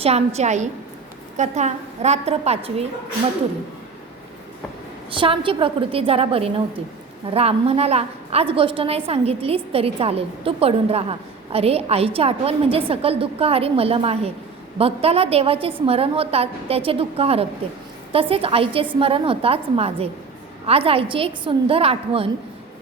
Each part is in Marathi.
श्यामची आई कथा रात्र पाचवी मथुरी. श्यामची प्रकृती जरा बरी नव्हती. राम म्हणाला आज गोष्ट नाही सांगितलीस तरी चालेल. तू पडून राहा. अरे आईची आठवण म्हणजे सकल दुःख हरी मलम आहे. भक्ताला देवाचे स्मरण होतात त्याचे दुःख हरपते. तसेच आईचे स्मरण होताच माझे. आज आईची एक सुंदर आठवण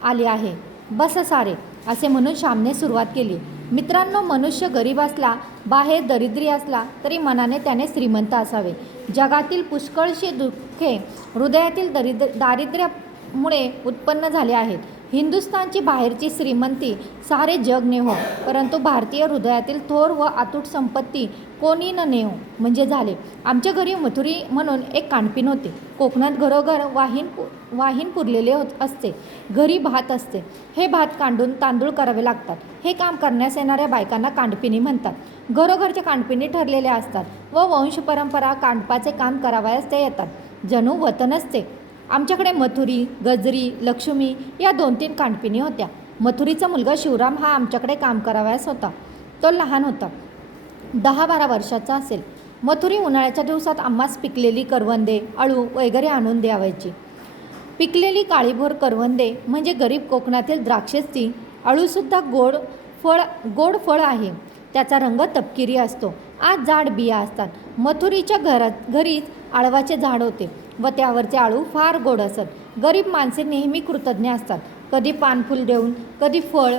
आली आहे. बस सारे असे म्हणून श्यामने सुरुवात केली. मित्रांनो मनुष्य गरीब असला बाहेर दरिद्री असला तरी मनाने त्याने श्रीमंत असावे. जगातील पुष्कळशी दुःखे हृदयातील दरिद्र दारिद्र्यामुळे उत्पन्न झाले आहेत. हिंदुस्थानची बाहेरची श्रीमंती सारे जग नेहो परंतु भारतीय हृदयातील थोर व आतूट संपत्ती कोणी न नेहो म्हणजे झाले. आमच्या घरी मथुरी म्हणून एक कानपिन होते. कोकणात घरोघर वाहीन पु वाहीन पुरलेले होत असते. घरी भात असते. हे भात कांडून तांदूळ करावे लागतात. हे काम करण्यास येणाऱ्या बायकांना कांडपिनी म्हणतात. घरोघरच्या कांडपिनी ठरलेल्या असतात व वंश परंपरा कांडपाचे काम करावयास ते येतात. जणू वतनच ते आमच्याकडे मथुरी गजरी लक्ष्मी या दोन तीन कांडपिनी होत्या. मथुरीचा मुलगा शिवराम हा आमच्याकडे काम करावयास होता. तो लहान होता. दहा बारा वर्षाचा असेल. मथुरी उन्हाळ्याच्या दिवसात आम्हास पिकलेली करवंदे अळू वगैरे आणून द्यावायची. पिकलेली काळीभोर करवंदे म्हणजे गरीब कोकणातील द्राक्षेची अळूसुद्धा गोड फळ गोड फळ आहे. त्याचा रंग तपकिरी असतो. आज झाड बिया असतात. मथुरीच्या घरात घरीच आळवाचे झाड होते. व त्यावरचे आळू फार गोड असत. गरीब माणसे नेहमी कृतज्ञ असतात. कधी पानफूल देऊन कधी फळ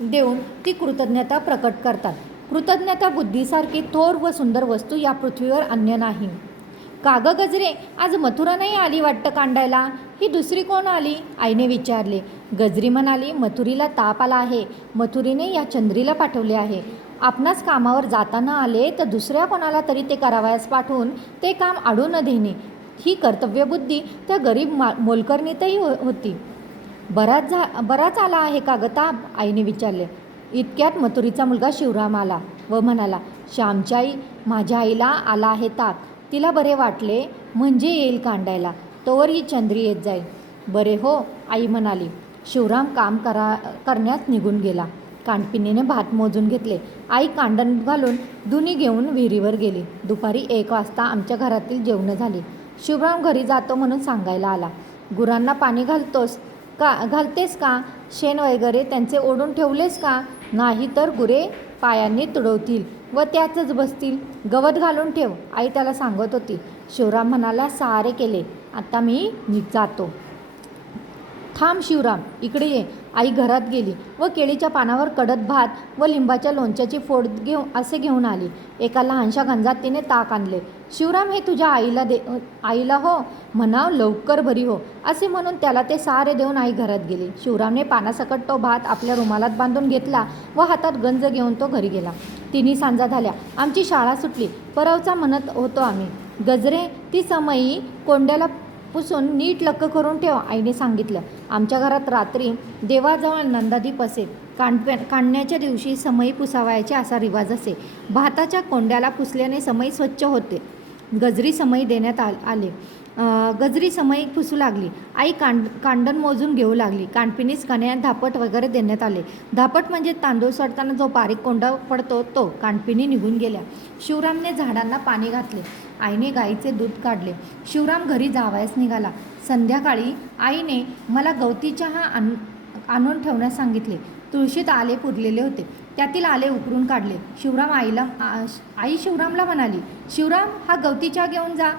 देऊन ती कृतज्ञता प्रकट करतात. कृतज्ञता बुद्धीसारखी थोर व सुंदर वस्तू या पृथ्वीवर अन्य नाही. काग गजरे आज मथुरा नाही आली वाटतं कांडायला? ही दुसरी कोण आली? आईने विचारले. गजरी म्हणाली मथुरीला ताप आला आहे. मथुरीने या चंद्रीला पाठवले आहे. आपणास कामावर जाताना आले तर दुसऱ्या कोणाला तरी ते करावयास पाठवून ते काम अडू न देणे. ही कर्तव्यबुद्धी त्या गरीब मा मोलकरणीतही हो होती. बराच झा बराच आला आहे का ग ताप? आईने विचारले. इतक्यात मथुरीचा मुलगा शिवराम आला व म्हणाला श्यामची आई माझ्या आईला आला आहे ताप. तिला बरे वाटले म्हणजे येईल कांडायला. तोवर ही चंद्री येत जाईल. बरे हो आई म्हणाली. शिवराम काम करा करण्यास निघून गेला. कांडपिनीने भात मोजून घेतले. आई कांडण घालून दुनी घेऊन विहिरीवर गेली. दुपारी एक वाजता आमच्या घरातील जेवणं झाली. शिवराम घरी जातो म्हणून सांगायला आला. गुरांना पाणी घालतोस का घालतेस का? शेण वगैरे त्यांचे ओढून ठेवलेस का? नाही तर गुरे पायांनी तुडवतील व त्याचच बसतील. गवत घालून ठेव आई त्याला सांगत होती. शिवराम म्हणाला सारे केले आता मी नि जातो. थांब शिवराम इकडे ये. आई घरात गेली व केळीच्या पानावर कडत भात व लिंबाच्या लोणच्याची फोड घेऊ असे घेऊन आली. एका लहानशा गंजात तिने ताक आणले. शिवराम हे तुझ्या आईला दे आईला हो म्हणाव लवकर भरी हो. असे म्हणून त्याला ते सारे देऊन आई घरात गेली. शिवरामने पानासकट तो भात आपल्या रुमालात बांधून घेतला व हातात गंज घेऊन तो घरी गेला. तिन्ही सांजा झाल्या. आमची शाळा सुटली. परवचा म्हणत होतो आम्ही गजरे ती समयी कोंड्याला पुसून नीट लक्क करून ठेव आईने सांगितलं. आमच्या घरात रात्री देवाजवळ नंदादीप असे. कांड काढण्याच्या दिवशी समई पुसावायचे असा रिवाज असे. भाताच्या कोंड्याला पुसल्याने समई स्वच्छ होते. गजरी समई देण्यात आ आले. गजरी समई फुसू लागली. आई कांड कांडण मोजून घेऊ लागली. कांडपिनीस कण्यात धापट वगैरे देण्यात आले. धापट म्हणजे तांदूळ सडताना जो बारीक कोंडा पडतो तो कांडपिनी निघून गेल्या. शिवरामने झाडांना पाणी घातले. आईने गाईचे दूध काढले. शिवराम घरी जावयास निघाला. संध्याकाळी आईने मला गवती चहा आण आणून ठेवण्यास सांगितले. तुळशीत आले पुरलेले होते. त्यातील आले उकरून काढले. शिवराम आईला आई शिवरामला म्हणाली शिवराम हा गवतीच्या घेऊन जा.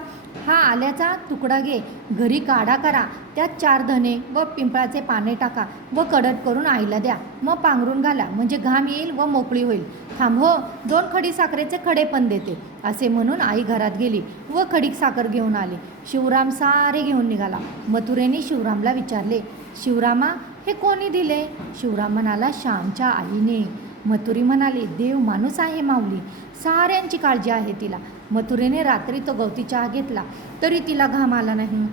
हा आल्याचा तुकडा घे. घरी काढा करा. त्यात चार धने व पिंपळाचे पाने टाका व कडट करून आईला द्या. मग पांघरून घाला. म्हणजे घाम येईल व मोकळी होईल. थांब हो. दोन खडी साखरेचे खडे पण देते. असे म्हणून आई घरात गेली व खडीक साखर घेऊन आली. शिवराम सारे घेऊन निघाला. मथुरेने शिवरामला विचारले शिवरामा हे कोणी दिले? शिवराम म्हणाला श्यामच्या आईने. मथुरी म्हणाली देव माणूस आहे माऊली. साऱ्यांची काळजी आहे तिला. मथुरीने रात्री तो गवती चहा घेतला तरी तिला घाम आला नाही.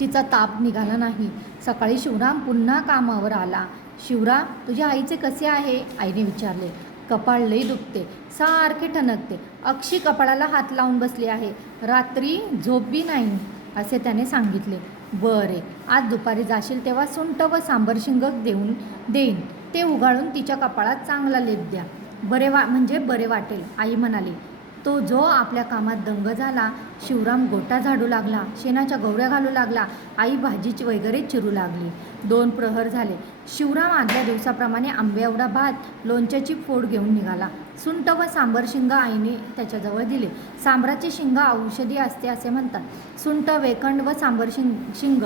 तिचा ताप निघाला नाही. सकाळी शिवराम पुन्हा कामावर आला. शिवराम तुझ्या आईचे कसे आहे? आईने विचारले. कपाळ लई दुखते. सारखे ठणकते. अक्षी कपाळाला हात लावून बसली आहे. रात्री झोप बी नाही असे त्याने सांगितले. बरे. आज दुपारी जाशील तेव्हा सुंट व सांबर शिंगक देऊन देईन. ते उघाळून तिच्या कपाळात चांगला लेप द्या. बरे वा म्हणजे बरे वाटेल आई म्हणाली. तो जो आपल्या कामात दंग झाला शिवराम गोटा झाडू लागला शेणाच्या गवऱ्या घालू लागला आई भाजीची वगैरे चिरू लागली. दोन प्रहर झाले. शिवराम आदल्या दिवसाप्रमाणे आंबे एवढा भात लोणच्याची फोड घेऊन निघाला. सुंट व सांबर शिंग आईने त्याच्याजवळ दिले. सांबराची शिंग औषधी असते असे म्हणतात. सुंट वेकंड व सांबर शिंग शिंग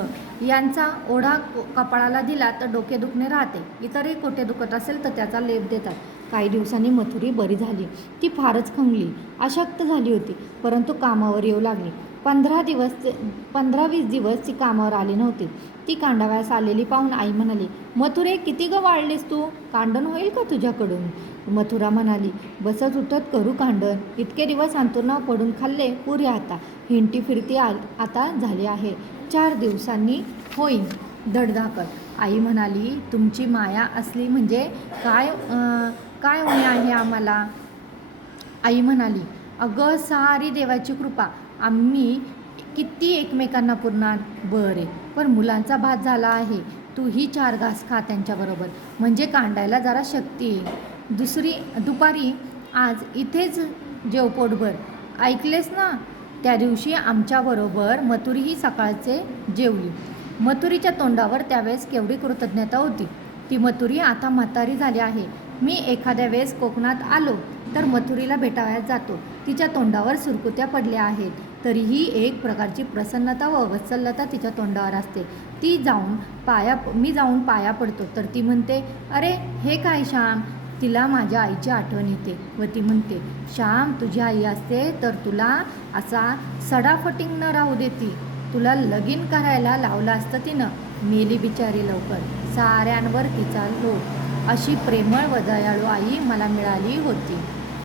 यांचा ओढा कपाळाला दिला तर डोके दुखणे राहते. इतरही कोठे दुखत असेल तर त्याचा लेप देतात. काही दिवसांनी मथुरी बरी झाली. ती फारच खंगली अशक्त झाली होती परंतु कामावर येऊ लागली. पंधरा दिवस पंधरा वीस दिवस ती कामावर आली नव्हती. ती कांडाव्यास आलेली पाहून आई म्हणाली मथुरे किती ग वाढलीस तू? कांडण होईल का तुझ्याकडून? मथुरा म्हणाली बसत उठत करू कांडण. इतके दिवस अंतुर्नाव पडून खाल्ले पुरे आता. हिंटी फिरती आ आता झाली आहे. चार दिवसांनी होईन. धडधाकट. आई म्हणाली तुमची माया असली म्हणजे काय काय होणे आहे आम्हाला? आई म्हणाली अगं सारी देवाची कृपा. आम्ही किती एकमेकांना पुरणार बरे पण मुलांचा भात झाला आहे. तूही चार घास खा त्यांच्याबरोबर म्हणजे कांडायला जरा शक्ती येईल दुसरी दुपारी आज इथेच जेवपोटभर ऐकलेस ना? त्या दिवशी आमच्याबरोबर मथुरीही सकाळचे जेवली. मथुरीच्या तोंडावर त्यावेळेस केवढी कृतज्ञता होती. ती मथुरी आता म्हातारी झाली आहे. मी एखाद्या वेळेस कोकणात आलो तर मथुरीला भेटाव्यात जातो. तिच्या तोंडावर सुरकुत्या पडल्या आहेत. तरीही एक प्रकारची प्रसन्नता व वत्सलता तिच्या तोंडावर असते. ती जाऊन पाया मी जाऊन पाया पडतो. तर ती म्हणते अरे हे काय श्याम? तिला माझ्या आईची आठवण येते. व ती म्हणते श्याम तुझी आई असते तर तुला असा सडाफटिंग न राहू देती तुला लगीन करायला लावलं असतं तिनं. मेली बिचारी लवकर. साऱ्यांवर तिचा हो अशी प्रेमळ व दयाळू आई मला मिळाली होती.